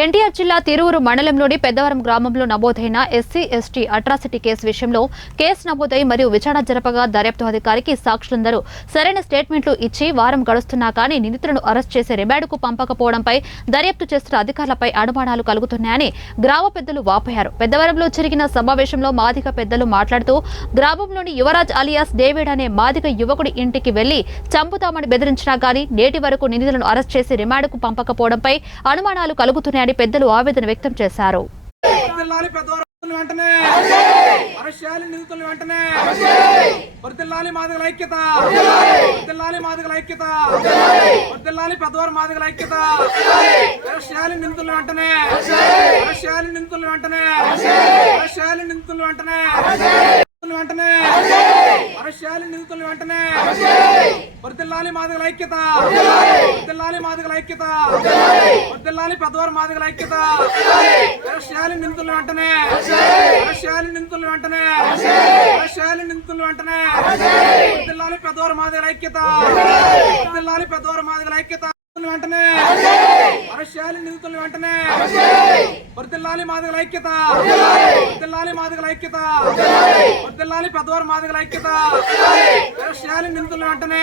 ఎన్టీఆర్ జిల్లా తిరువురు మండలంలోని పెద్దవరం గ్రామంలో నమోదైన ఎస్సీ/ఎస్టీ అట్రాసిటీ కేసు విషయంలో కేసు నమోదై మరియు విచారణ జరపగా దర్యాప్తు అధికారికి సాక్షులందరూ సరైన స్టేట్మెంట్లు ఇచ్చి వారం గడుస్తున్నా కానీ నిందితులను అరెస్ట్ చేసి రిమాండ్కు పంపకపోవడంపై దర్యాప్తు చేస్తున్న అధికారులపై అనుమానాలు కలుగుతున్నాయని గ్రామ పెద్దలు వాపోయారు. పెద్దవరంలో జరిగిన సమావేశంలో మాదిగ పెద్దలు మాట్లాడుతూ గ్రామంలోని యువరాజ్ అలియాస్ డేవిడ్ అనే మాదిగ యువకుడి ఇంటికి వెళ్లి చంపుతామని బెదిరించినా గానీ నేటి వరకు నిందితులను అరెస్ట్ చేసి రిమాండ్కు పంపకపోవడంపై అనుమానాలు కలుగుతున్నాయని పెద్దలు ఆవేదన వ్యక్తం చేశారు. వర్ధిల్లాలి మాదిగల ఐక్యత, వర్ధిల్లాలి మాదిగల ఐక్యత, వర్ధిల్లాలి పెద్దవారి మాదిగల ఐక్యత. అరెస్ట్ చేయాలి నిందితులను వెంటనే, అరెస్ట్ చేయాలి నిందితులను వెంటనే, అరెస్ట్ చేయాలి నిందితులను వెంటనే. వర్ధిల్లాలి పెద్దవారి మాదిగల ఐక్యత, వర్ధిల్లాలి పెద్దవారి మాదిగల ఐక్యత వెంటనే, అరెస్ట్ చేయాలి నిందితులను వెంటనే. వర్ధిల్లాలి మాదిగల ఐక్యత, వర్ధిల్లాలి మాదిగల ఐక్యత, వర్ధిల్లాలి పెద్దవారి మాదిగల ఐక్యత. అరెస్ట్ చేయాలి నిందితులను వెంటనే.